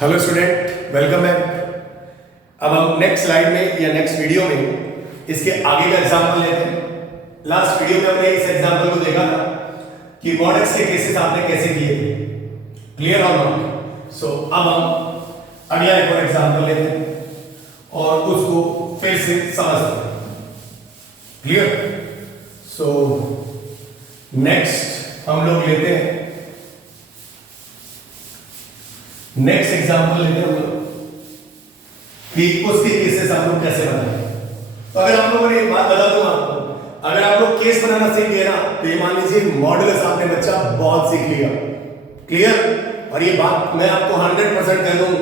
Hello student, welcome back. अब हम next slide में या नेक्स्ट वीडियो में इसके आगे का एग्जांपल लेते हैं। लास्ट वीडियो में हमने इस एग्जांपल को देखा था कि मॉड एक्स के केसेस आपने कैसे किए थे, क्लियर और नॉट। सो अब हम अगला एक और एग्जांपल लेते हैं और उसको फिर से समझते हैं, क्लियर। सो नेक्स्ट हम लोग लेते हैं, नेक्स्ट एग्जांपल लेते हैं हम लोग कि उसके केसेस आप लोग कैसे बनाएंगे। तो अगर आप लोगों ने एक बात बता दूं आपको, अगर आप लोग केस बनाना सीख गए ना तो ये मान लीजिए मॉडुलस आपने बच्चा बहुत सीख लिया, क्लियर। और ये बात मैं आपको 100% कह दूं,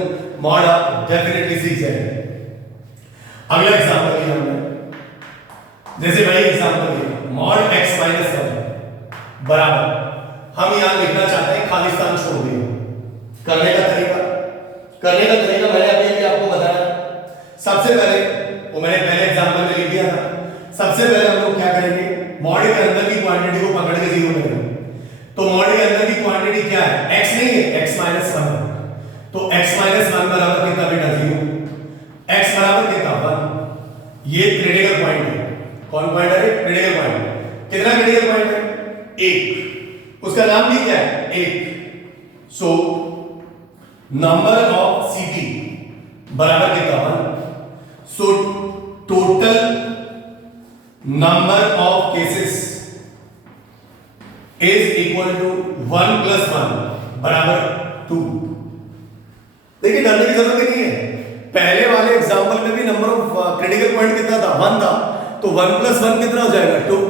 मॉड आप डेफिनेटली सीख जाएंगे। अगला एग्जांपल लिया हमने, जैसे भाई एग्जांपल लिया मॉड x माइनस 1 बराबर, हम यहां लिखना चाहते हैं खालिस्तान छोड़ दिया। करने का तरीका मैंने अभी आपको बताया। सबसे पहले वो मैंने पहले एग्जांपल में लिख दिया था। सबसे पहले हम लोग क्या करेंगे, मॉड के अंदर की क्वांटिटी को पकड़ के जीरो करेंगे। तो मॉड के अंदर की क्वांटिटी क्या है, x नहीं है, x माइनस 1। तो x माइनस 1 बराबर कितना बेटा 0, x बराबर कितना 1। ये क्रिटिकल पॉइंट है। कौन पॉइंट है, क्रिटिकल पॉइंट। कितना क्रिटिकल पॉइंट है, 1। उसका नाम भी क्या है, 1। सो नंबर ऑफ सीटी बराबर कितना 1। So total number of cases is equal to 1 + 1 बराबर 2। देखिए डरने की जरूरत नहीं है। पहले वाले एग्जांपल में भी नंबर ऑफ क्रिटिकल पॉइंट कितना था, 1 था। तो 1 + 1 कितना हो जाएगा, 2।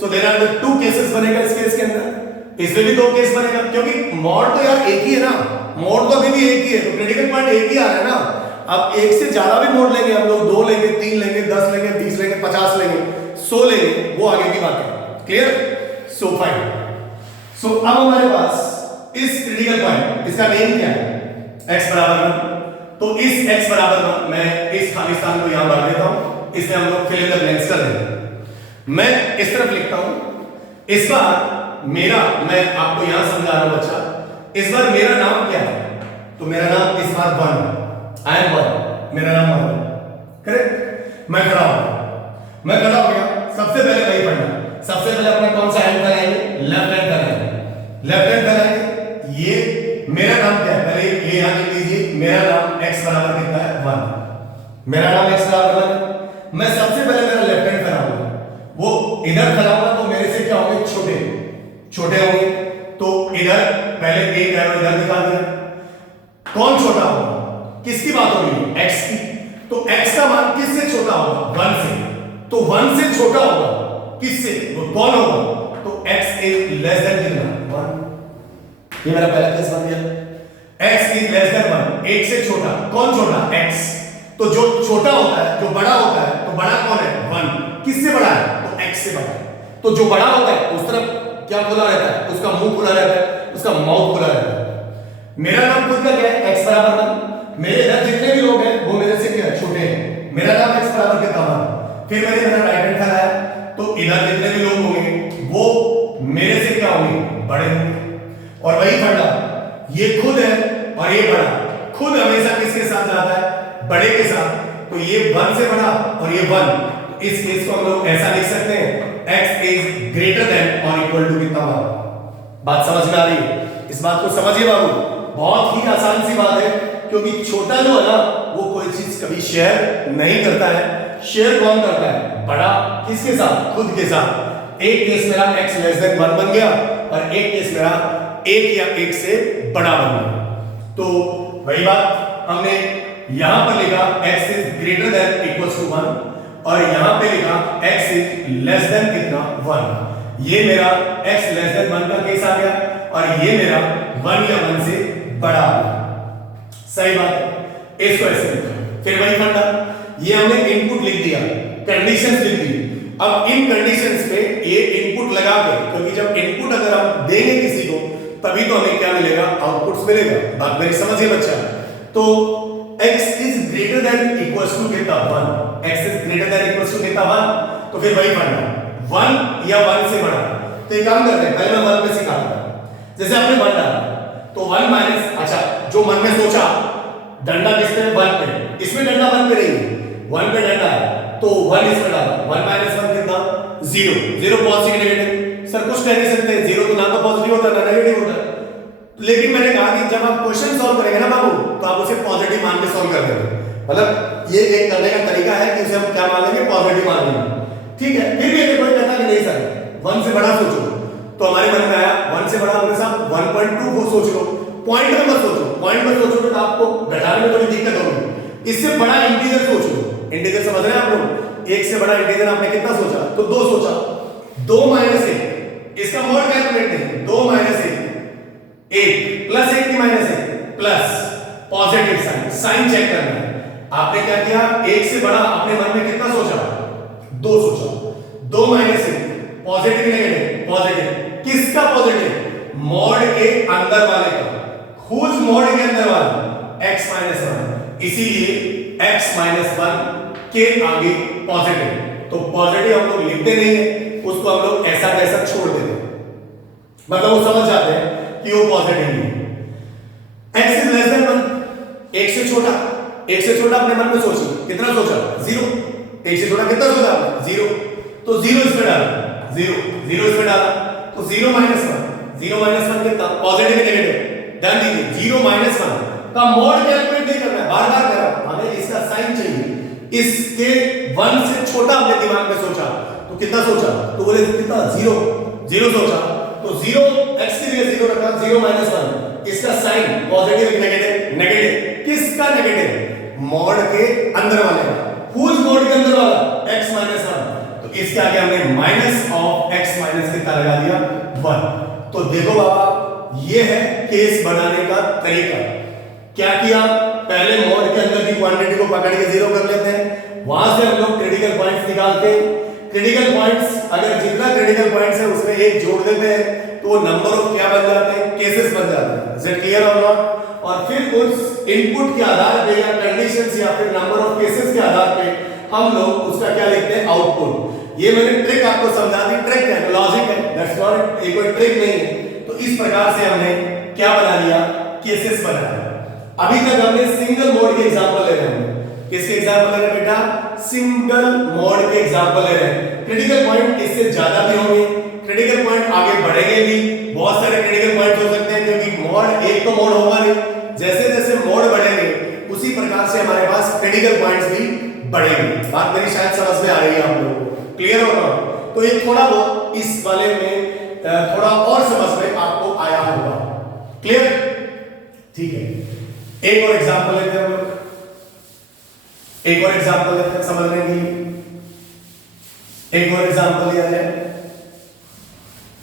So there are the 2 cases बनेगा इस केस के अंदर। इसमें भी 2 केस बनेगा, क्योंकि मॉड तो यार एक ही है ना, मोड तो अभी भी एक ही है, तो क्रिटिकल पॉइंट एक ही आ रहा है ना। अब एक से ज्यादा भी मोड लेंगे हम लोग, 2 लेंगे, 3 लेंगे, 10 लेंगे, 20 लेंगे, 50 लेंगे, 100 लेंगे, वो आगे की बात है, क्लियर। So fine. सो अब हमारे पास इस क्रिटिकल पॉइंट, इसका नेम क्या है, x बराबर 1। तो इस x बराबर 1 मैं इस खालिस्तान को यहां भर देता हूं, इसमें हम लोग फिल इन द ब्लैंक्स कर देंगे। मैं इस तरफ लिखता हूं, इस बार मेरा, मैं आपको यहां समझा रहा हूं बच्चा, इस बार मेरा नाम क्या है, तो मेरा नाम इस बार 1, आई एम 1, मेरा नाम 1, करेक्ट। मैं खड़ा हो गया। सबसे पहले वही पढ़ना, सबसे पहले अपना कौन सा हैंड कराएंगे, लेफ्ट हैंड कराएंगे। ये मेरा नाम क्या है, पहले ये यहां लिख लीजिए, मेरा नाम x बराबर कितना है, 1। मेरा नाम x बराबर 1। मैं सबसे पहले मेरा लेफ्ट हैंड कराऊंगा, वो इधर खड़ा होगा तो मेरे से क्या होंगे, छोटे होंगे। तो इधर पहले एक एरो इधर दिखा दिया। कौन छोटा होगा, किसकी बात हो रही है, x की। तो x का मान किससे छोटा होगा, 1 से। तो 1 से छोटा होगा किससे, वो कौन होगा, तो x इज लेस देन कितना, 1। ये मेरा पहला केस बन गया, x इज लेस देन 1, 1 से छोटा। कौन छोटा, x। तो जो छोटा होता है, जो बड़ा होता है, तो बड़ा कौन है, 1। किससे बड़ा है, तो x से बड़ा है। तो जो बड़ा होता है उस तरफ क्या खुला रहता है, उसका मुंह खुला रहता है, उसका माउथ खुला रहता है। मेरा नाम खुद का क्या है, x बराबर 1। मेरे इधर जितने भी लोग हैं वो मेरे से क्या छोटे हैं, मेरा नाम x बराबर कितना 1। फिर मैंने मेरा राइट हैंड कराया, तो इधर जितने भी लोग होंगे वो मेरे से क्या होंगे, बड़े होंगे। और वही फंडा, ये खुद है और ये बड़ा। खुद हमेशा किसके साथ जाता है, बड़े के साथ। तो ये 1 से बड़ा और ये 1। इस केस को हम लोग ऐसा लिख सकते हैं, x इज ग्रेटर देन और इक्वल टू कितना 1। बात समझ में आ रही है, इस बात को समझिए बाबू, बहुत ही आसान सी बात है। क्योंकि छोटा जो है ना वो कोई चीज कभी शेयर नहीं करता है। शेयर कौन करता है, बड़ा। किसके साथ, खुद के साथ। एक केस मेरा x लेस देन 1 बन गया और एक केस मेरा 1 या 1 से बड़ा बन गया। तो वही बात हमने यहां पर लिखा, x is greater than equals to 1, और यहां पे लिखा x इज लेस देन कितना, 1। ये मेरा x लेस देन 1 का केस आ गया और ये मेरा 1 या 1 से बड़ा आ गया। सही बात है, इसको ऐसे लिखा। फिर वही फंडा, ये हमने इनपुट लिख दिया, कंडीशंस लिख दी। अब इन कंडीशंस पे ये इनपुट लगा के, क्योंकि जब इनपुट अगर हम देंगे किसी को तभी तो हमें क्या मिलेगा, आउटपुट्स मिलेगा। बात मेरी समझिए बच्चा। तो x is greater than equals to कितना, 1। x is greater than equals to कितना, 1। तो फिर वही फंडा, 1 या 1 से बड़ा। तो एक काम करते हैं, पहले मैं 1 पे सिखाता हूं। जैसे आपने 1 डाला तो 1 माइनस, अच्छा जो मन में सोचा डंडा किस पे? 1 पे। इसमें डंडा 1 पे नहीं है, 1 पे डंडा है, तो 1 इसमें डाला, 1 माइनस 1 कितना? 0। 0 पॉजिटिव नेगेटिव? सर कुछ कह नहीं सकते, 0 तो ना तो पॉजिटिव होता है ना नेगेटिव होता है, लेकिन मैंने कहा कि जब आप क्वेश्चन सॉल्व करेंगे ना बाबू, तो आप उसे पॉजिटिव मान के सॉल्व कर देंगे। मतलब ये एक करने का तरीका है कि उसे हम क्या मान लेंगे? पॉजिटिव मान लेंगे, ठीक है। फिर भी अगर कोई कहता कि नहीं सर 1 से बड़ा सोचो, तो हमारे मन में आया 1 से बड़ा होने से आप 1.2 को सोच लो, पॉइंट में मत सोचो, पॉइंट में सोचोगे तो आपको घटाने में थोड़ी दिक्कत होगी। इससे बड़ा इंटीजर सोच लो, इंटीजर समझ रहे हैं आप लोग? 1 से बड़ा इंटीजर आपने कितना सोचा? तो 2 सोचा, 2 माइनस 1, इसका मोड कैलकुलेट नहीं, 2 माइनस 1 प्लस 1 की minus 1 plus positive sign, sign check करना है। आपने क्या किया? 1 से बड़ा अपने मन में कितना सोचा? 2 सोचा, 2 माइनस 1 पॉजिटिव नेगेटिव? पॉजिटिव। किसका पॉजिटिव? मॉड के अंदर वाले का। हुज मॉड के अंदर वाला? x माइनस 1, इसीलिए x माइनस 1 के आगे पॉजिटिव। तो पॉजिटिव हम लोग लिखते नहीं है, उसको हम लोग ऐसा कैसा छोड़ देते हैं, मतलब वो समझ जाते हैं कि वो पॉजिटिव नहीं है। x इज लेस देन 1, 1 से छोटा, 1 से छोटा अपने मन में सोचिए, कितना सोचा? 0। 1 से छोटा कितना सोचा आपने? 0। तो 0 इसमें डाला, 0 0 इसमें डाला, तो 0 माइनस 1, 0 माइनस 1 कितना? Positive negative? ध्यान दीजिए 0 माइनस 1 का मोड कैलकुलेट नहीं करना है, बार बार करो, हमें इसका साइन चाहिए। इसके 1 से छोटा अपने दिमाग में सोचा, तो कितना सोचा? तो बोले कितना? 0 0 सोचा, तो 0 x के लिए 0 रखा, 0 माइनस 1, इसका साइन पॉजिटिव नेगेटिव? नेगेटिव। किसका नेगेटिव? मॉड के अंदर वाले का। हुज मॉड के अंदर वाला? x माइनस 1, तो इसके आगे हमने माइनस ऑफ x माइनस कितना लगा दिया? 1। तो देखो बाबा, ये है केस बनाने का तरीका। क्या किया? पहले मॉड के अंदर की क्वांटिटी को पकड़ के 0 कर लेते हैं, वहां से हम लोग क्रिटिकल पॉइंट्स निकालते हैं। क्रिटिकल पॉइंट्स, अगर जितना क्रिटिकल पॉइंट्स है उसमें एक जोड़ देते हैं, तो वो नंबर ऑफ क्या बन जाते हैं? केसेस बन जाते हैं। इज इट क्लियर और नॉट? और फिर उस इनपुट के आधार पे या कंडीशंस या फिर नंबर ऑफ केसेस के आधार पे हम लोग उसका क्या लिखते हैं? आउटपुट। ये मैंने ट्रिक आपको समझा दी, ट्रिक है, लॉजिक है, दैट्स नॉट, ये कोई ट्रिक नहीं है। तो इस प्रकार से हमने क्या बना लिया? केसेस बना लिया। अभी तक हमने सिंगल मोड के एग्जांपल ले रहे हैं। किसके एग्जांपल ले रहे हैं बेटा? सिंगल मोड के एग्जांपल ले रहे हैं। क्रिटिकल पॉइंट इससे ज्यादा भी होंगे, क्रिटिकल पॉइंट आगे बढ़ेंगे भी, बहुत सारे क्रिटिकल पॉइंट हो सकते हैं, क्योंकि मोड एक तो मोड होगा नहीं, जैसे जैसे मोड बढ़ेंगे उसी प्रकार से हमारे पास क्रिटिकल पॉइंट्स भी बढ़ेंगे। बात मेरी शायद समझ में आ रही है आप लोगों को, क्लियर होगा? तो ये थोड़ा बहुत इस वाले में थोड़ा और समझ में आपको आया होगा, क्लियर? ठीक है, एक और एग्जांपल लेते हैं हम लोग, एक और एग्जांपल लेते हैं समझने के लिए, एक और एग्जांपल लिया जाए,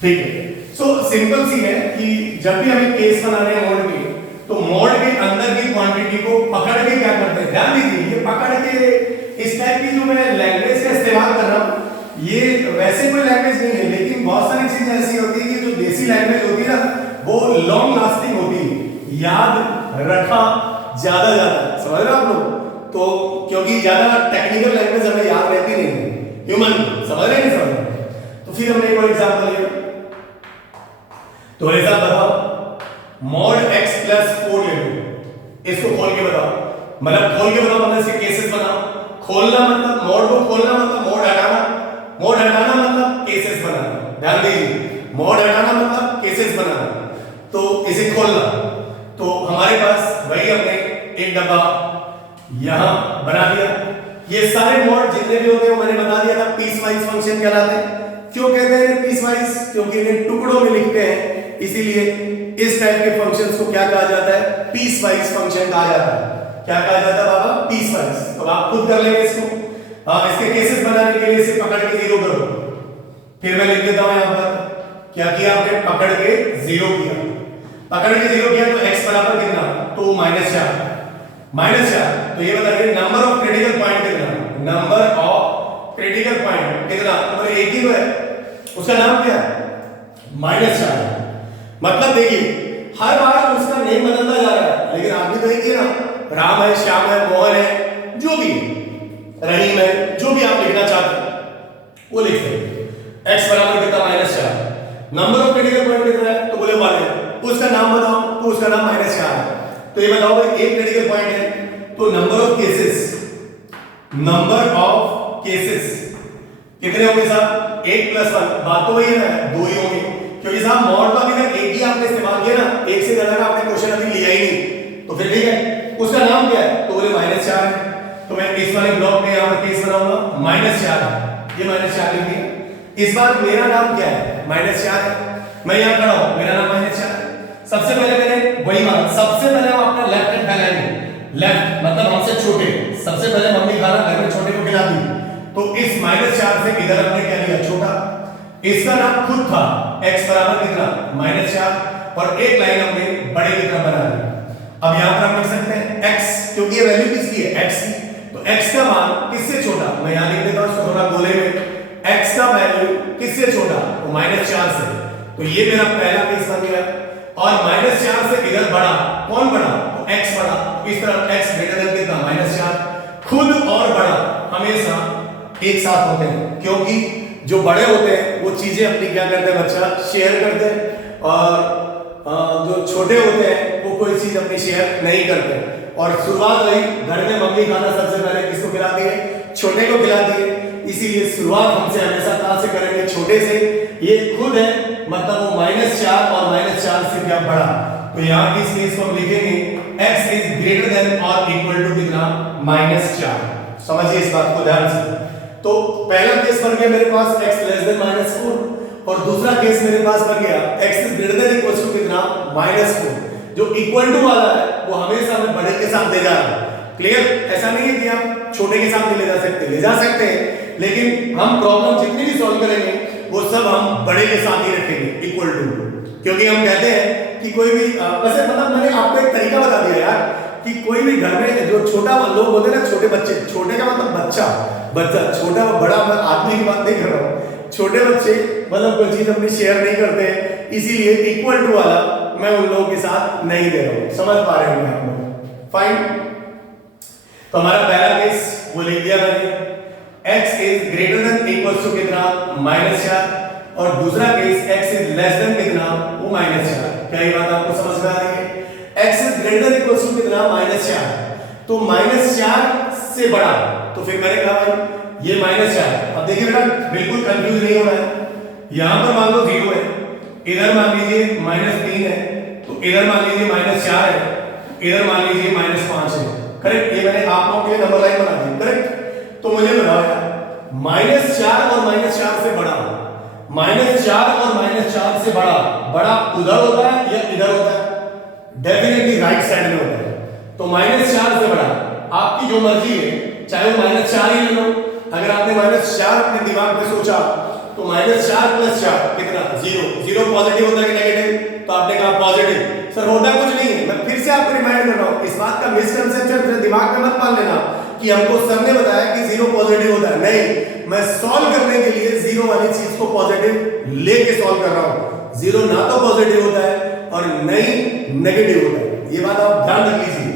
ठीक है। सो सिंपल सी है कि जब भी हमें केस बनाने हैं मोड के, तो मोड के अंदर की क्वांटिटी को पकड़ के क्या करते हैं? ध्यान दीजिए, ये पकड़ के इस टाइप की जो मैं लैंग्वेज का इस्तेमाल कर रहा हूं, ये वैसे कोई लैंग्वेज नहीं है, लेकिन बहुत सारी चीजें ऐसी होती है कि जो देसी लैंग्वेज होती है ना, वो लॉन्ग लास्टिंग होती है, याद रखा ज्यादा, समझ रहे हो आप लोग? तो क्योंकि ज्यादा टेक्निकल लैंग्वेज हमें याद रहती नहीं है, ह्यूमन, समझ रहे हैं? समझ रहे? तो फिर हमने एक और एग्जांपल लिया, तो ऐसा बताओ, मॉड x प्लस 4 ले लो, इसको खोल के बताओ, मतलब खोल के बताओ मतलब इसके केसेस बनाओ। खोलना मतलब मोड को खोलना मतलब मोड हटाना, मोड हटाना मतलब केसेस बनाना। ध्यान दीजिए, मोड हटाना मतलब केसेस बनाना, तो इसे खोलना। तो हमारे पास वही हमने एक डब्बा यहां बना दिया। ये सारे मोड जितने भी होते हैं मैंने बता दिया था, पीस वाइज फंक्शन कहलाते हैं। क्यों कहते हैं पीस वाइज? क्योंकि इन्हें टुकड़ों में लिखते हैं, इसीलिए इस टाइप के फंक्शंस को क्या कहा जाता है? पीस वाइज फंक्शन कहा जाता है। क्या कहा जाता है बाबा? Piece wise. तो आप खुद कर लेंगे इसको। इसके केसेस बनाने के लिए इसे पकड़ के 0 करो, फिर मैं लिख देता हूं यहां पर क्या किया आपने? पकड़ के 0 किया, पकड़ के 0 किया, तो x बराबर कितना? तो -4। तो ये बताइए नंबर ऑफ क्रिटिकल पॉइंट कितना? नंबर ऑफ क्रिटिकल पॉइंट कितना? तो एक ही तो है, उसका नाम क्या है? -4। मतलब देखिए हर बार उसका नेम बदलता जा रहा है, लेकिन आप भी तो एक ही ना, राम है, श्याम है, मोहन है, जो भी रहीम है, जो भी आप लिखना चाहते हैं वो लिख सकते। x बराबर कितना? -4। नंबर ऑफ क्रिटिकल पॉइंट कितना है? तो बोले 1 है। उसका नाम बताओ, तो उसका नाम -4 है। तो ये बताओ भाई एक क्रिटिकल पॉइंट है, तो नंबर ऑफ केसेस कितने होंगे साहब? 8 + 1, बात तो वही है ना, 2 ही होंगे, क्योंकि साहब मॉड का भी अगर एक ही आपने इस्तेमाल किया ना, एक से ज्यादा का आपने क्वेश्चन अभी लिया ही नहीं, तो फिर ठीक है। उसका नाम क्या है? तो बोले -4 है, तो मैं इस वाले ब्लॉक में यहां पर केस बनाऊंगा -4 है, ये -4 लिख दिया। इस बार मेरा नाम क्या है? -4 है, मैं यहां खड़ा हूं, मेरा नाम -4 है। सबसे पहले मैंने वही माना, सबसे पहले हम अपना लेफ्ट हैंड फैलाएंगे, लेफ्ट मतलब हमसे छोटे, सबसे पहले मम्मी खाना घर में छोटे को खिलाती, तो इस -4 से इधर हमने क्या लिया? छोटा। इसका नाम खुद था x बराबर कितना? -4, और एक लाइन हमने बड़े की तरफ बना दी। अब यहां पर हम लिख सकते हैं x, क्योंकि ये वैल्यू किसकी है? x की, तो x का मान किससे छोटा? मैं यहां लिख देता हूं इसको थोड़ा गोले में, x का वैल्यू किससे छोटा? तो -4 से, तो ये मेरा पहला केस बन गया। और -4 से इधर बड़ा, कौन बड़ा? तो x बड़ा, इस तरफ x ग्रेटर देन कितना? -4। खुद और बड़ा हमेशा एक साथ होते हैं, क्योंकि जो बड़े होते हैं वो चीजें अपनी क्या करते हैं बच्चा? शेयर करते हैं, और जो छोटे होते हैं वो कोई चीज अपनी शेयर नहीं करते। और शुरुआत हुई घर में, मम्मी खाना सबसे पहले किसको खिलाती है? छोटे को खिलाती है, इसीलिए शुरुआत हमसे हमेशा कहां से करेंगे? छोटे से। ये खुद है, मतलब वो -4 और -4 से क्या बड़ा, तो यहां इस केस को हम लिखेंगे x इज ग्रेटर देन और इक्वल टू कितना? -4। समझिए इस बात को ध्यान से। तो पहला केस बन गया मेरे पास x लेस देन -4, और दूसरा केस मेरे पास बन गया x is greater than equal to कितना? -4। जो इक्वल टू वाला है वो हमेशा मैं बड़े के साथ ले जा रहा हूं। क्लियर? ऐसा नहीं है कि आप छोटे के साथ नहीं ले जा सकते, ले जा सकते हैं, लेकिन हम प्रॉब्लम जितनी भी सॉल्व करेंगे वो सब हम बड़े के साथ ही रखेंगे, इक्वल टू। क्योंकि हम कहते हैं कि कोई भी वैसे मतलब मैंने आपको एक तरीका बता दिया यार, कि कोई भी घर में जो छोटा लोग होते हैं ना, छोटे बच्चे, छोटे का मतलब बच्चा, छोटा बड़ा, मैं आदमी की बात नहीं कर रहा हूँ, छोटे बच्चे मतलब कोई चीज अपनी शेयर नहीं करते, इसीलिए इक्वल टू वाला मैं उन लोगों के साथ नहीं दे रहा हूँ। समझ पा रहे होंगे आप लोग? फाइन। तो हमारा पहला केस वो लिख दिया मैंने, x is greater than equal to कितना? -4, और दूसरा case x is less than कितना? वो -4। क्या ये बात आपको समझ में आ रही है? x is greater than equal to कितना? -4, तो -4 से बड़ा, तो फिर मैंने कहा भाई ये -4। अब देखिए बेटा बिल्कुल कंफ्यूज नहीं होना है, यहां पर मान लो 0 है, इधर मान लीजिए -3 है, तो इधर मान लीजिए -4 है, इधर मान लीजिए -5 है। करेक्ट? ये मैंने आप लोगों के लिए नंबर लाइन बना दी। करेक्ट? तो मुझे बताओ यार, -4 और -4 से बड़ा, -4 और -4 से बड़ा, बड़ा उधर होता है या इधर होता है? डेफिनेटली राइट साइड में होता है। तो -4 से बड़ा आपकी जो मर्जी है, चाहे वो -4 ही ले लो। अगर आपने -4 अपने दिमाग में सोचा तो -4 + 4 कितना? 0। 0 पॉजिटिव होता है कि नेगेटिव? तो आपने कहा पॉजिटिव। सर होता कुछ नहीं है, मैं फिर से आपको रिमाइंड कर रहा हूं, इस बात का मिसकंसेप्शन अपने दिमाग में मत मान लेना कि हमको सर ने बताया कि 0 पॉजिटिव होता है। नहीं, मैं सॉल्व करने के लिए 0 वाली चीज को पॉजिटिव लेके सॉल्व कर रहा हूं। 0 ना तो पॉजिटिव होता है और नहीं नेगेटिव होता है, ये बात आप ध्यान रख लीजिए।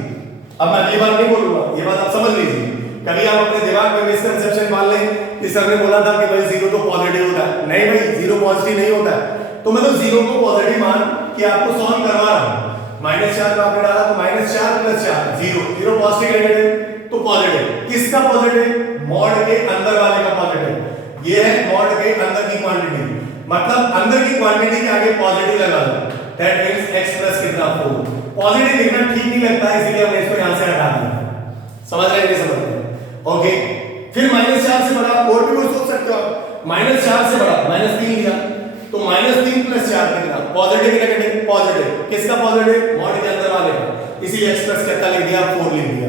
अब मैं अगली बार नहीं बोलूंगा, ये बात आप समझ लीजिए। कभी आप अपने दिमाग में मिसकंसेप्शन मान लें कि सर ने बोला था कि भाई 0 तो पॉजिटिव होता है, नहीं भाई 0 पॉजिटिव नहीं होता है, तो मैं तो 0 को पॉजिटिव मान के आपको सॉल्व करवा रहा हूं। -4 को आपने डाला तो -4 + 4 0, 0 पॉजिटिव नेगेटिव तो पॉजिटिव। किसका पॉजिटिव? मॉड के अंदर वाले का पॉजिटिव। ये है मॉड के अंदर की क्वांटिटी, मतलब अंदर की क्वांटिटी के आगे पॉजिटिव लगा दो, दैट मींस x प्लस कितना 4। पॉजिटिव लिखना ठीक नहीं लगता है, इसलिए हमने इसको यहां से हटा दिया। समझ रहे हैं? नहीं समझ रहे? ओके। फिर -4 से बड़ा और भी कोई सोच सकते हो आप, -4 से बड़ा -3 लिया, तो -3 + 4 कितना? पॉजिटिव या नेगेटिव? पॉजिटिव। किसका पॉजिटिव? मॉड के अंदर वाले का, इसीलिए x प्लस कितना लिख दिया? 4 लिख दिया।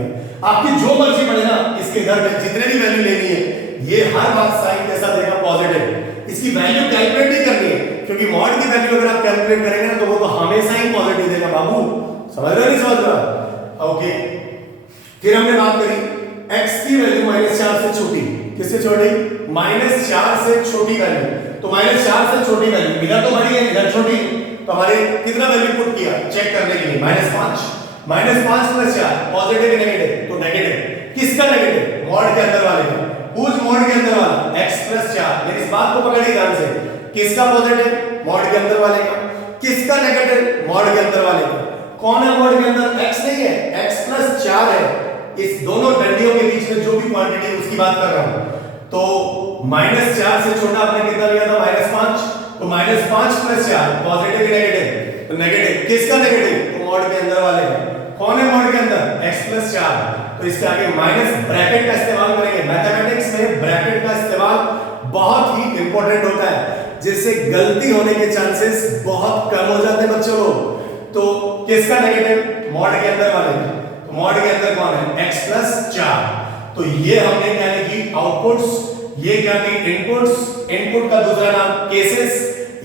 आपकी जो मर्जी पड़े ना, इसके इधर में जितने भी वैल्यू लेनी है, ये हर बार साइन कैसा देगा? पॉजिटिव। इसकी वैल्यू कैलकुलेट नहीं करनी है, क्योंकि मॉड की वैल्यू अगर आप कैलकुलेट करेंगे ना तो वो तो हमेशा ही पॉजिटिव देगा बाबू। समझ रहे हो? नहीं समझ रहा? ओके। फिर हमने बात करी x की वैल्यू -4 से छोटी, किससे छोटी? -4 से छोटी वैल्यू, तो -4 से छोटी वैल्यू इधर तो बड़ी है, इधर छोटी, तो हमारे कितना वैल्यू पुट किया चेक करने के लिए? -5 + 4 पॉजिटिव नेगेटिव? तो नेगेटिव। किसका नेगेटिव? मॉड के अंदर वाले का। उस मॉड के अंदर वाला x + 4, लेकिन इस बात को पकड़िए ध्यान से, किसका पॉजिटिव? मॉड के अंदर वाले का। किसका नेगेटिव? मॉड के अंदर वाले का। कौन है मोड के अंदर? x नहीं है, x प्लस 4 है। इस दोनों डंडियों के बीच में जो भी क्वांटिटी उसकी बात कर रहा हूं। तो -4 से छोटा आपने कितना लिया था? -5। तो -5 प्लस 4 पॉजिटिव या नेगेटिव? तो नेगेटिव। किसका नेगेटिव? तो मोड के अंदर वाले का। कौन है मोड के अंदर? x plus 4। तो इसके आगे माइनस ब्रैकेट का इस्तेमाल करेंगे। मैथमेटिक्स में ब्रैकेट का इस्तेमाल बहुत ही इंपॉर्टेंट होता है, जिससे गलती होने के चांसेस बहुत कम हो जाते हैं बच्चों लोग। तो किसका नेगेटिव? मोड के अंदर वाले का। तो मोड के अंदर कौन है? x plus 4। तो ये हमने क्या लिखी? आउटपुट्स। ये क्या थी? इनपुट्स। इनपुट का दूसरा नाम केसेस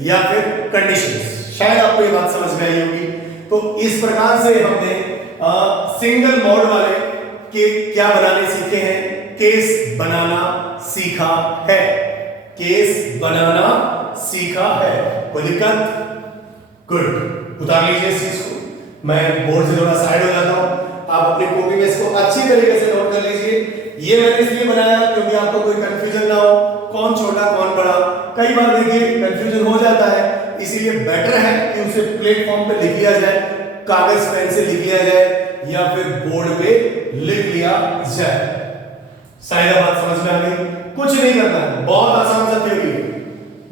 या फिर कंडीशंस। शायद आपको ये बात समझ में आई होगी। तो इस प्रकार से हमने सिंगल मोड वाले के क्या बनाने सीखे हैं? केस बनाना सीखा है। केस बनाना सीखा है। कोई दिक्कत? गुड। उतार लीजिए इस चीज को। मैं बोर्ड से थोड़ा साइड हो जाता हूं, आप अपनी कॉपी में इसको अच्छी तरीके से नोट कर लीजिए। ये मैंने इसलिए बनाया क्योंकि आपको कोई कंफ्यूजन ना हो, कौन छोटा कौन बड़ा। कई बार देखिए कंफ्यूजन हो जाता है, इसीलिए बेटर है कि उसे प्लेटफॉर्म पे लिख लिया जाए, कागज पेन से लिख लिया जाए या फिर बोर्ड पे लिख लिया जाए। शायद बात समझ में आ गई। कुछ नहीं करना है, बहुत आसान सा थ्योरी है।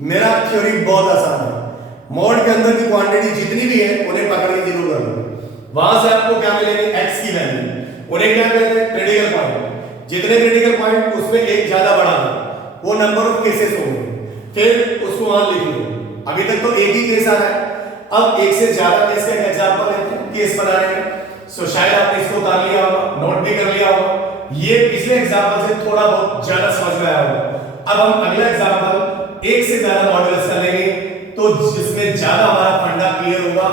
मेरा थ्योरी बहुत आसान है। मोड के अंदर की क्वांटिटी जितनी भी है उन्हें पकड़ के जीरो कर लो। वहां से आपको क्या मिलेगी? x की वैल्यू। उन्हें क्या कहते हैं? Critical point. जितने क्रिटिकल पॉइंट उसमें एक ज्यादा बढ़ा दो, वो नंबर ऑफ केसेस होंगे। फिर उसको वहां लिख लो। अभी तक तो एक ही केस आ रहा है, अब एक से ज्यादा केस का एग्जांपल लेते हैं, केस बना रहे हैं। सो शायद आपने इसको उतार लिया होगा, नोट भी कर लिया होगा। ये पिछले एग्जांपल से थोड़ा बहुत ज्यादा समझ में आया होगा। अब हम अगला एग्जांपल एक से ज्यादा मॉड्यूलस कर लेंगे, तो जिसमें ज्यादा हमारा फंडा क्लियर होगा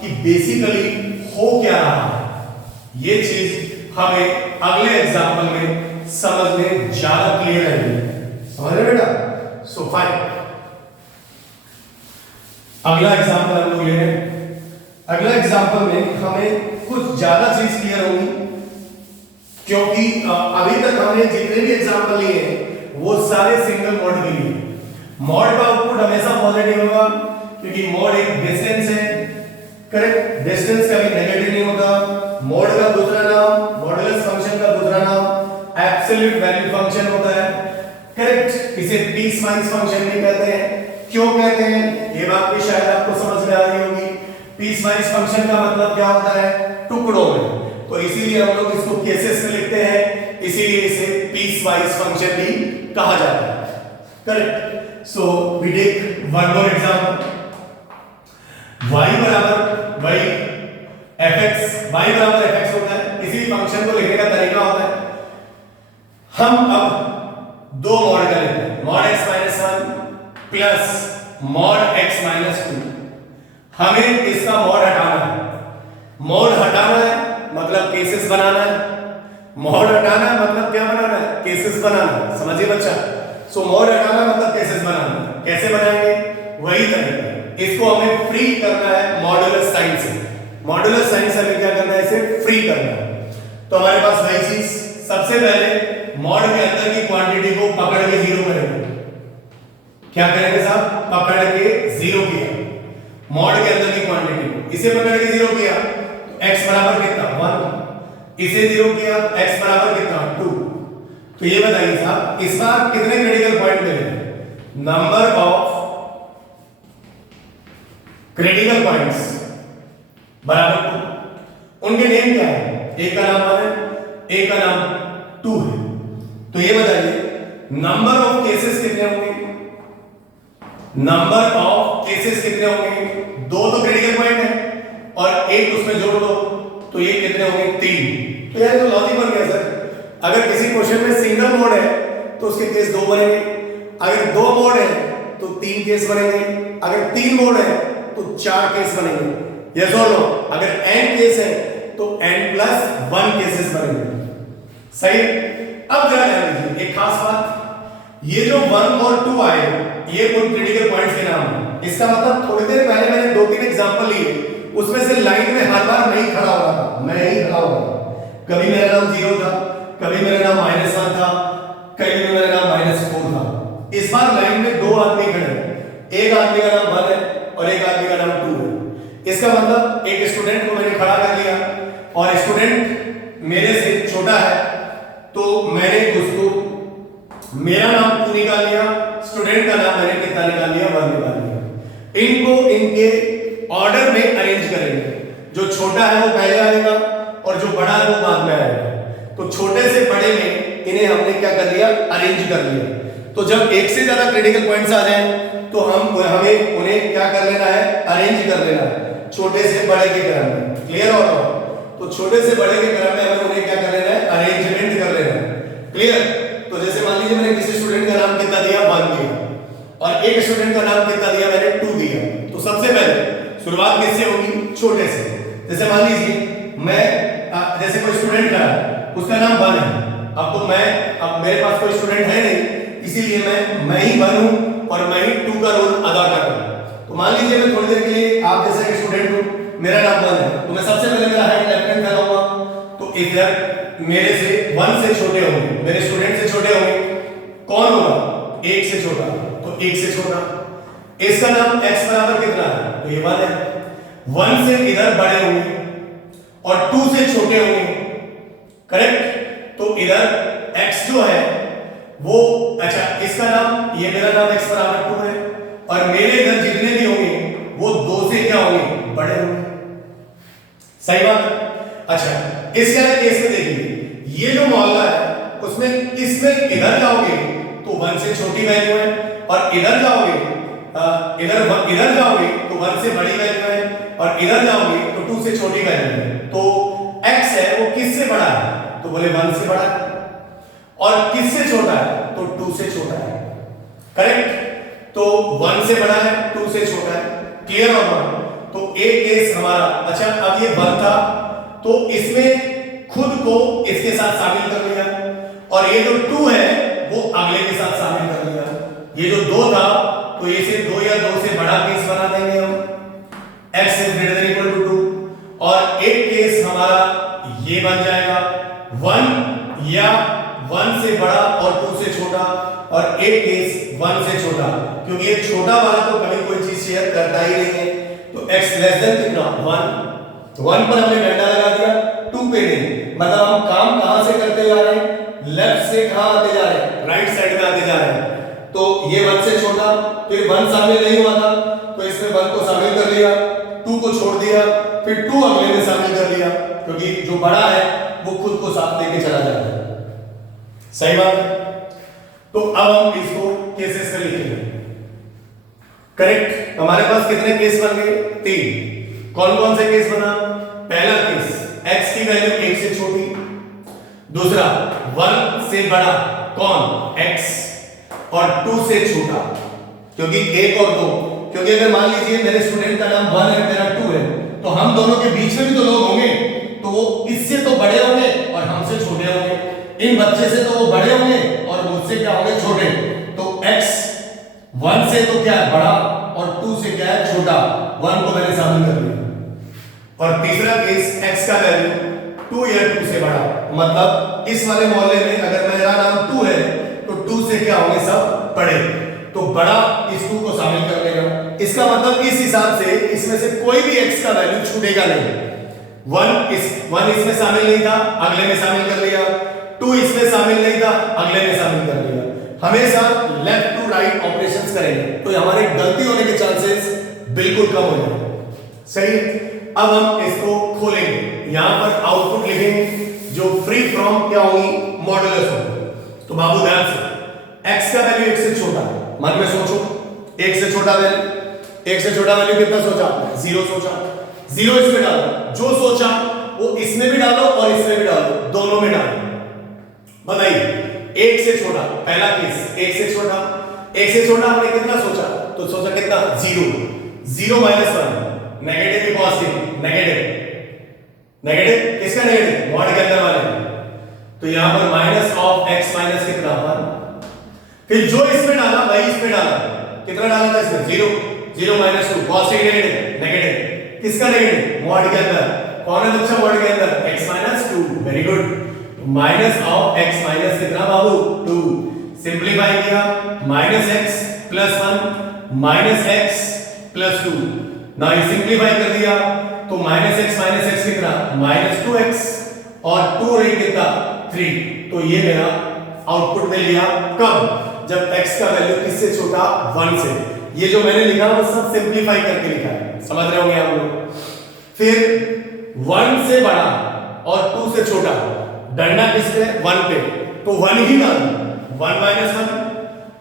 कि बेसिकली हो क्या रहा है। ये चीज हमें अगले एग्जांपल में समझ में ज्यादा क्लियर रहेगी। समझ रहे बेटा? सो फाइन, अगला एग्जांपल हम लोग ले रहे हैं। अगला एग्जांपल में हमें कुछ ज्यादा चीज क्लियर होगी, क्योंकि अभी तक हमने जितने भी एग्जांपल लिए हैं वो सारे सिंगल मोड के लिए। मोड का आउटपुट हमेशा पॉजिटिव होगा, क्योंकि मोड एक डिस्टेंस है। करेक्ट? डिस्टेंस कभी नेगेटिव नहीं होता। मोड का दूसरा नाम, मॉडुलस फंक्शन का दूसरा नाम एब्सोल्यूट वैल्यू फंक्शन होता है। करेक्ट? इसे पीसवाइज फंक्शन भी कहते हैं। क्यों कहते हैं ये बात भी शायद आपको समझ में आ रही होगी। पीसवाइज फंक्शन का मतलब क्या होता है? टुकड़ों में। तो इसीलिए हम लोग इसको केसेस में लिखते हैं, इसीलिए इसे पीसवाइज फंक्शन भी कहा जाता है। Correct? So we take one more example. y बराबर y fx, y बराबर fx होता है। किसी फंक्शन को लिखने का तरीका होता है। हम अब दो मॉड का लेते हैं, mod x minus 1 plus mod x minus 2। हमें इसका मॉड हटाना है। मॉड हटाना है मतलब केसेस बनाना है। मॉड हटाना है मतलब क्या बनाना है? केसेस बनाना है। समझिए बच्चा? सो मॉड हटाना मतलब केसेस बनाना। कैसे बनाएंगे? वही तरीका। इसको हमें फ्री करना है मॉडुलस साइन से। मॉडुलस साइन से हमें क्या करना है? इसे फ्री करना है। तो हमारे पास वही चीज, सबसे पहले मॉड के अंदर की क्वांटिटी को पकड़ के जीरो करेंगे। क्या करेंगे साहब? पकड़ के जीरो किया मॉड के अंदर की क्वांटिटी, इसे पकड़ के जीरो किया तो x बराबर कितना? 1। इसे जीरो किया तो x बराबर कितना? 2। तो ये बताइए साहब, इस बार कितने क्रिटिकल पॉइंट मिले? नंबर ऑफ क्रिटिकल पॉइंट्स बराबर 2। उनके नेम क्या है? एक का नाम 1 है, एक का नाम 2 है। तो ये बताइए नंबर ऑफ केसेस कितने होंगे? नंबर ऑफ केसेस कितने होंगे? 2 तो क्रिटिकल पॉइंट है और एक उसमें जोड़ दो तो ये कितने होंगे? 3। तो यार तो लॉजिक बन गया सर। अगर किसी क्वेश्चन में सिंगल मोड है तो उसके केस 2 बनेंगे, अगर 2 मोड है तो 3 केस बनेंगे, अगर 3 मोड है तो 4 केस बनेंगे। यस और नो? अगर n केस है तो n+1 केसेस बनेंगे। सही? अब जरा ध्यान दीजिए एक खास बात, ये जो 1 और 2 आए ये उन क्रिटिकल पॉइंट्स के नाम है। इसका मतलब थोड़ी देर पहले मैंने 2-3 एग्जांपल लिए, उसमें से लाइन में हर बार नहीं खड़ा हो रहा था, मैं ही खड़ा हो रहा था। कभी मेरा नाम 0 था, कभी मेरा नाम -1 था, कभी मेरा नाम -4 था। इस बार लाइन में 2 आदमी खड़े हैं, एक आदमी का नाम 1 है और एक आदमी का नाम 2 है। इसका मतलब एक स्टूडेंट को मैंने खड़ा कर लिया और स्टूडेंट मेरे से छोटा है, तो मैंने उसको मेरा नाम 2 निकाल लिया, स्टूडेंट का नाम मैंने कितना निकाल लिया, 1 निकाल लिया। इनको इनके ऑर्डर में अरेंज करेंगे, जो छोटा है वो पहले आएगा और जो बड़ा है वो बाद में आएगा। तो छोटे से बड़े में इन्हें हमने क्या कर लिया, अरेंज कर लिया। तो जब एक से ज्यादा क्रिटिकल पॉइंट्स आ जाएं तो हमें उन्हें क्या कर लेना है, अरेंज कर लेना है छोटे से बड़े के क्रम में। क्लियर हो रहा है? तो छोटे से बड़े के क्रम में हमें उन्हें क्या कर लेना है, अरेंजमेंट कर लेना है। क्लियर? तो जैसे मान लीजिए मैंने किसी स्टूडेंट का नाम कितना दिया, 1 दिया, और एक स्टूडेंट का नाम कितना दिया, मैंने 2 दिया। तो सबसे पहले शुरुआत किससे होगी, छोटे से। जैसे मान लीजिए मैं जैसे कोई स्टूडेंट का उसका नाम 1 है। अब मेरे पास कोई स्टूडेंट है नहीं, इसीलिए मैं ही 1 हूं और मैं ही 2 का रोल अदा कर रहा हूं। तो मान लीजिए मैं थोड़ी देर के लिए आप जैसे एक स्टूडेंट हूं, मेरा नाम 1 है, तो मैं सबसे पहले मेरा हैंड लेफ्ट हैंड फैलाऊंगा, तो इधर मेरे से 1 से छोटे होंगे, मेरे स्टूडेंट से छोटे होंगे, कौन होगा, 1 से छोटा, तो 1 से छोटा। इसका नाम x बराबर कितना है, तो ये 1 है। 1 से इधर बड़े होंगे और 2 से छोटे होंगे, करेक्ट? तो इधर x जो है वो, अच्छा इसका नाम, ये मेरा नाम x बराबर 2 है और मेरे इधर जितने भी होंगे वो 2 से क्या होंगे, बड़े होंगे। सही बात? अच्छा इस वाले केस में देखिए, ये जो मोहल्ला है उसमें इसमें इधर जाओगे तो 1 से छोटी वैल्यू है और इधर जाओगे इधर जाओगे तो 1 से बड़ी वैल्यू है और इधर जाओगे तो 2 से छोटी वैल्यू है। तो x है वो किससे बड़ा है, तो बोले 1 से बड़ा है, और किससे छोटा है, तो 2 से छोटा है। करेक्ट? तो 1 से बड़ा है, 2 से छोटा है। क्लियर होगा? तो एक केस हमारा, अच्छा अब ये 1 था तो इसमें खुद को इसके साथ शामिल कर लिया और ये जो 2 है वो अगले के साथ शामिल कर लिया। ये जो 2 था तो इसे 2 या 2 से बड़ा केस बना देंगे हम, x is greater than equal to 2, और एक केस हमारा ये बन जाएगा 1 या 1 से बड़ा और 2 से छोटा, और एक केस 1 से छोटा, क्योंकि ये छोटा वाला तो कभी कोई चीज शेयर करता ही नहीं है। तो x लेस देन कितना, 1 पर हमने डंडा लगा दिया, 2 पे नहीं। मतलब हम काम कहां से करते जा रहे हैं, लेफ्ट से कहां आते जा रहे हैं, राइट साइड में आते जा रहे हैं। तो ये 1 से छोटा, फिर 1 शामिल नहीं हुआ था तो इसमें 1 को शामिल कर लिया, 2 को छोड़ दिया, फिर 2 अगले में शामिल कर लिया, क्योंकि जो बड़ा है वो खुद को साथ लेके चला जाता है। सही बात? तो अब हम इसको केसेस में लिखेंगे। करेक्ट? हमारे पास कितने केस बन गए, 3। कौन कौन से केस बना, पहला केस x की वैल्यू 1 से छोटी, दूसरा 1 से बड़ा, कौन, x, और 2 से छोटा, क्योंकि 1 और 2, क्योंकि अगर मान लीजिए मेरे स्टूडेंट का नाम 1 है, मेरा 2 है, तो हम दोनों के बीच में भी तो लोग होंगे, तो वो इससे तो बड़े होंगे और हमसे छोटे होंगे, इन बच्चे से तो वो बड़े होंगे और मुझसे क्या होंगे, छोटे। तो x 1 से तो क्या है, बड़ा, और 2 से क्या है, छोटा। 1 को मैंने शामिल कर लिया। और तीसरा केस x का वैल्यू 2 या 2 से बड़ा, मतलब इस वाले मोहल्ले में अगर मेरा नाम 2 है तो 2 से क्या होंगे, सब बड़े, तो बड़ा इस 2 को शामिल कर लेगा। इसका मतलब इस हिसाब से इसमें से कोई भी x का वैल्यू छूटेगा नहीं। 1 इसमें शामिल नहीं था, अगले में शामिल कर लिया, 2 इसमें शामिल नहीं था, अगले में शामिल कर लिया। हमेशा लेफ्ट टू राइट ऑपरेशंस करेंगे तो हमारे गलती होने के चांसेस बिल्कुल कम हो जाएंगे। सही? अब हम इसको खोलेंगे, यहां पर आउटपुट लिखेंगे जो फ्री फ्रॉम क्या होगी, मॉडुलस होगी। तो बाबू ध्यान से, x का वैल्यू 1 से छोटा, मन में सोचो, 1 से छोटा वैल्यू, 1 से छोटा वैल्यू कितना सोचा आपने, 0 सोचा, 0 इसमें डालो, जो सोचा वो इसमें भी डालो और इसमें भी डालो, दोनों में डालो। बताइए 1 से छोटा, पहला केस 1 से छोटा, 1 से छोटा आपने कितना सोचा, तो सोचा कितना, 0, 0 माइनस 1, नेगेटिव की पॉजिटिव, नेगेटिव किसका नेगेटिव, मॉड के अंदर वाले, तो यहां पर माइनस ऑफ x माइनस कितना, 1, फिर जो इसमें डाला वही इसमें डाला, कितना डाला था इसमें, 0, 0 माइनस 2, पॉजिटिव नेगेटिव, किसका नेगेटिव, मॉड के अंदर, कौन है बच्चा मॉड के अंदर, x minus 2, very good, minus of x minus कितना बाबू, 2, सिंपलीफाई किया, minus x plus 1 minus x plus 2, ना ये सिंप्लीफाई कर दिया तो माइनस एक्स कितना माइनस 2x और 2 रही कितना 3। तो ये मेरा आउटपुट मिल गया कब जब x का वैल्यू किससे छोटा 1 से। ये जो मैंने लिखा वो सब सिंप्लीफाई करके लिखा है, समझ रहे होंगे आप लोग। फिर 1 से बड़ा और 2 से छोटा डंडा किस पे 1 पे तो 1 ही डाल 1 माइनस 1।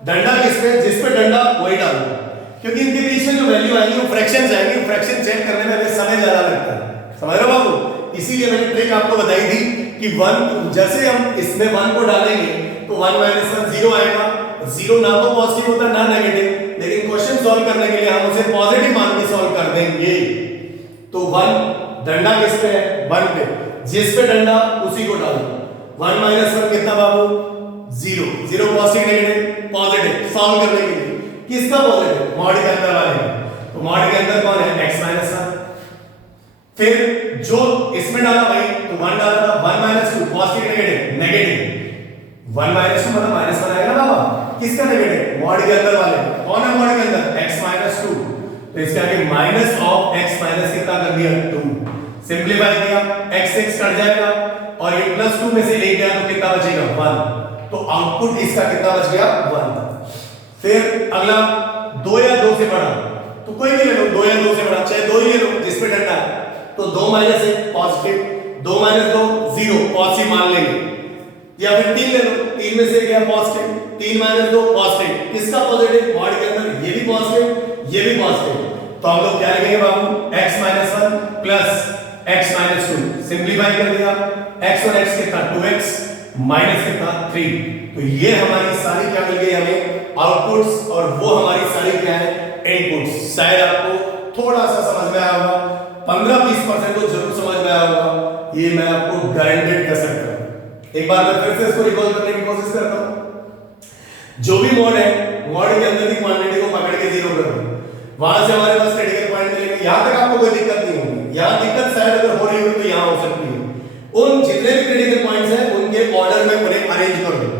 डंडा किस पे जिस पे डंडा वही डाल क्योंकि इनके बीच में जो वैल्यू आएगी वो फ्रैक्शन आएंगे, फ्रैक्शन चेक करने में हमें समय ज्यादा लगता है, समझ रहे हो बाबू। इसीलिए मैंने ट्रिक आपको बताई थी कि 1 जैसे हम इसमें 1 को डालेंगे तो 1 माइनस 1 0 आएगा। 0 ना तो पॉजिटिव होता ना नेगेटिव, लेकिन क्वेश्चन सॉल्व करने के लिए हम उसे पॉजिटिव मान के सॉल्व कर देंगे। तो 1 डंडा किस पे है 1 पे, जिस पे डंडा उसी को डालो। 1 माइनस 1 कितना बाबू 0। 0 पॉजिटिव नेगेटिव पॉजिटिव सॉल्व करने के लिए किसका पॉजिटिव मॉड के अंदर वाले। तो मॉड के अंदर कौन है x माइनस 1। फिर जो इसमें डाला भाई तो 1 डाला था 1 माइनस 2 पॉजिटिव नेगेटिव 1 माइनस 2 मतलब माइनस 1 आएगा ना बाबा। किसका नेगेटिव मॉड के अंदर वाले कौन है मॉड के अंदर x माइनस 2। तो इसके आगे माइनस ऑफ x माइनस कितना कर दिया 2। सिंपलीफाई किया x कट जाएगा और ये प्लस 2 में से 1 गया तो कितना बचेगा 1। तो आउटपुट इसका कितना बच गया 1। फिर अगला 2 या 2 से बड़ा तो कोई भी ले लो 2 या 2 से बड़ा चाहे 2 ही ले लो जिस पे डंडा है। तो 2 माइनस 1 पॉजिटिव 2 माइनस 2 0 पॉजिटिव मान लेंगे, या फिर 3 ले लो 3 में से गया पॉजिटिव 3 माइनस 2 पॉजिटिव। किसका पॉजिटिव मॉड के अंदर ये भी पॉजिटिव ये भी पॉजिटिव। तो हम लोग क्या लिखेंगे बाबू x minus 1 plus x minus 2 simplify कर दिया x और x कितना 2x माइनस कितना 3। तो ये हमारी सारी क्या मिल गई हमें आउटपुट्स और वो हमारी सारी क्या है इनपुट्स। शायद आपको थोड़ा सा समझ में आया होगा, 15-20% तो जरूर समझ में आया होगा, ये मैं आपको गारंटेड कर सकता हूं। एक बार मैं फिर से इसको रिकॉल करने की कोशिश करता हूं। जो भी मॉड है मॉड के अंदर की क्वांटिटी को पकड़ के जीरो कर दो, वहां से हमारे पास क्रिटिकल पॉइंट मिलेंगे। यहां तक आपको कोई दिक्कत नहीं होगी, यहां दिक्कत शायद अगर हो रही हो तो यहां हो सकती है। उन जितने भी क्रिटिकल पॉइंट्स हैं उनके ऑर्डर में उन्हें अरेंज कर दो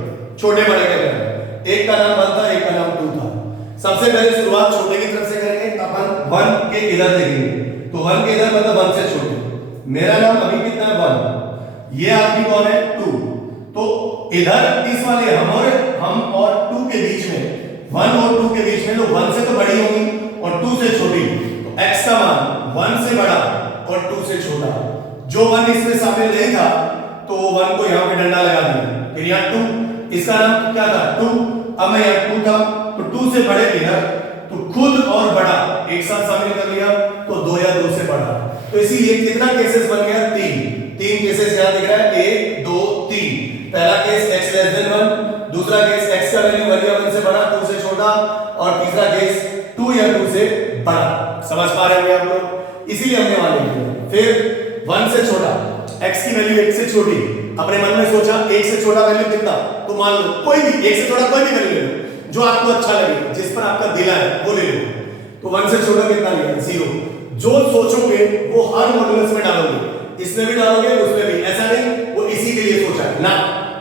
छोटे बड़े के तरह। एक का नाम 1 था एक का नाम 2 था। सबसे पहले शुरुआत छोटे की तरफ से करेंगे, अपन 1 के इधर देखेंगे तो 1 के इधर मतलब 1 से छोटे। मेरा नाम अभी कितना है 1, ये आपकी कौन है 2। तो इधर इस वाले हम और 2 के बीच में 1 और 2 के बीच में तो 1 से तो बड़ी होगी और 2 से छोटी। तो x का मान 1 से बड़ा और 2 से छोटा। जो 1 इसमें शामिल नहीं था तो 1 को यहां पे डंडा लगा दिया। फिर यहां 2 इसका नाम क्या था 2। अब मैं यहां 2 था तो 2 से बड़े इधर तो खुद और बड़ा एक साथ शामिल कर लिया तो 2 या 2 से बड़ा। तो इसीलिए कितना केसेस बन गया 3 केसेस यहां दिख रहा है 1 2 3। पहला केस x लेस देन 1, दूसरा केस x का वैल्यू 1 या 1 से बड़ा 2 से छोटा, और तीसरा केस 2 या 2 से बड़ा। समझ पा रहे होंगे आप लोग, इसीलिए हमने वहां लिख दिया। फिर 1 से छोटा x की वैल्यू 1 से छोटी, अपने मन में सोचा 1 से छोटा वैल्यू कितना, तो मान लो कोई भी 1 से छोटा कोई भी वैल्यू ले लो जो आपको अच्छा लगे, जिस पर आपका दिल है वो ले लो। तो 1 से छोटा कितना लिया 0। जो सोचोगे वो हर मॉड्यूलस में डालोगे, इसमें भी डालोगे उसमें भी। ऐसा नहीं वो इसी के लिए सोचा है ना,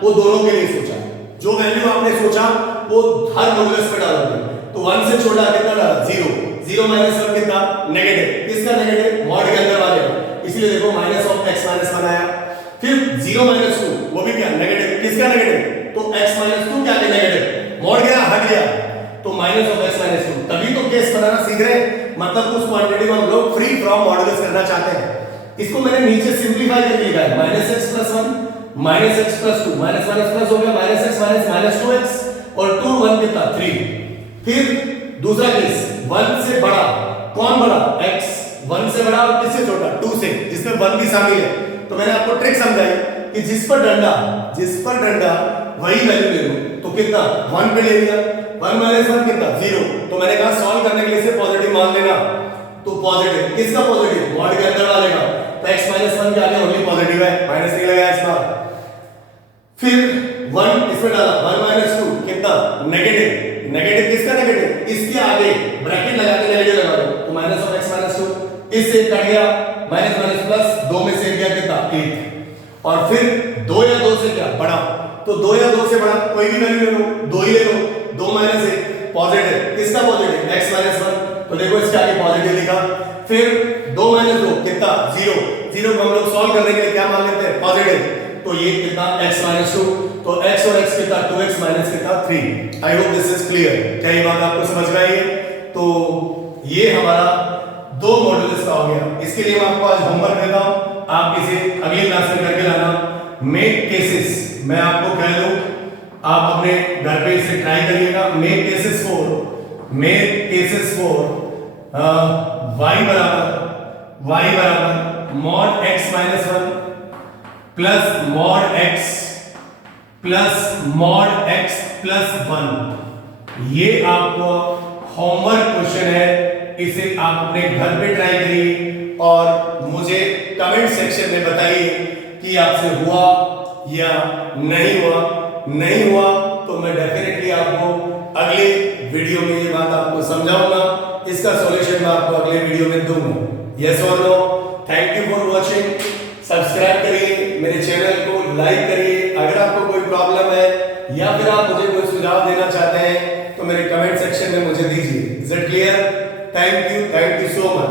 वो दोनों के लिए सोचा है। जो वैल्यू आपने सोचा वो हर मॉड्यूलस में डालोगे। तो 1 से छोटा कितना डाला 0। 0 माइनस 1 कितना नेगेटिव। किसका नेगेटिव मॉड के अंदर वाले, इसलिए देखो माइनस ऑफ x माइनस 1 आया। फिर 0 माइनस 2 वो भी क्या नेगेटिव। किसका नेगेटिव तो x माइनस 2 क्या नेगेटिव मॉड गया हट गया तो माइनस ऑफ x माइनस 2। तभी तो केस बनाना सीख रहे हैं, मतलब उस क्वांटिटी को हम लोग फ्री फ्रॉम मॉडुलस करना चाहते हैं। इसको मैंने नीचे सिंपलीफाई करके लिखा है minus x plus 1 minus x plus 2 minus minus plus हो गया minus x minus minus 2x और 2 1 कितना 3। फिर दूसरा केस 1 से बड़ा, कौन बड़ा x 1 से बड़ा और किससे छोटा 2 से, जिसमें 1 भी शामिल है। तो मैंने आपको ट्रिक समझाई कि जिस पर डंडा वही वैल्यू ले लो। तो कितना 1 पे ले लिया 1 माइनस 1 कितना 0। तो मैंने कहा सॉल्व करने के लिए इसे पॉजिटिव मान लेना। तो पॉजिटिव किसका पॉजिटिव मॉड के अंदर वाले का। तो x माइनस 1 के आगे ओनली पॉजिटिव है, माइनस नहीं लगाया इस बार। फिर 1 इसमें डाला 1 माइनस 2 कितना नेगेटिव किसका नेगेटिव, इसके आगे ब्रैकेट लगा के नेगेटिव लगा दो। तो माइनस ऑफ x माइनस 2 इससे कट गया माइनस माइनस प्लस 2 में से गया कितना 1। और फिर 2 या 2 से क्या बड़ा, तो 2 या 2 से बड़ा कोई भी वैल्यू ले लो 2 ही ले लो। 2 माइनस 1 पॉजिटिव, किसका पॉजिटिव x माइनस 1। तो देखो इसके आगे पॉजिटिव लिखा, फिर 2 माइनस 2 कितना 0, 0 को हम लोग सॉल्व करने के लिए क्या मान लेते हैं पॉजिटिव, तो ये कितना x माइनस 2, तो x और x कितना 2x माइनस कितना 3। I hope this is clear, क्या ये बात आपको समझ में आई है? तो ये हमारा 2 मॉड्यूलस का हो गया। इसके लिए मैं आपको आज होमवर्क देता हूं, आप इसे अगली क्लास में करके लाना। मेक केसेस मैं आपको कह दूं, आप अपने घर पे इसे ट्राई करिएगा। मेक केसेस फॉर y बराबर mod x minus 1 plus mod x plus mod x plus 1। ये आपको होमवर्क क्वेश्चन है, इसे आप अपने घर पे ट्राई करिए और मुझे कमेंट सेक्शन में बताइए कि आपसे हुआ या नहीं हुआ। नहीं हुआ तो मैं डेफिनेटली आपको अगले वीडियो में ये बात आपको समझाऊंगा, इसका सॉल्यूशन मैं आपको अगले वीडियो में दूंगा। यस और no? Thank you for watching. Subscribe करिए, मेरे चैनल को लाइक करिए। अगर आपको कोई प्रॉब्लम है या फिर आप मुझे कोई सुझाव देना चाहते हैं तो मेरे कमेंट सेक्शन में मुझे दीजिए। Is it clear? Thank you so much.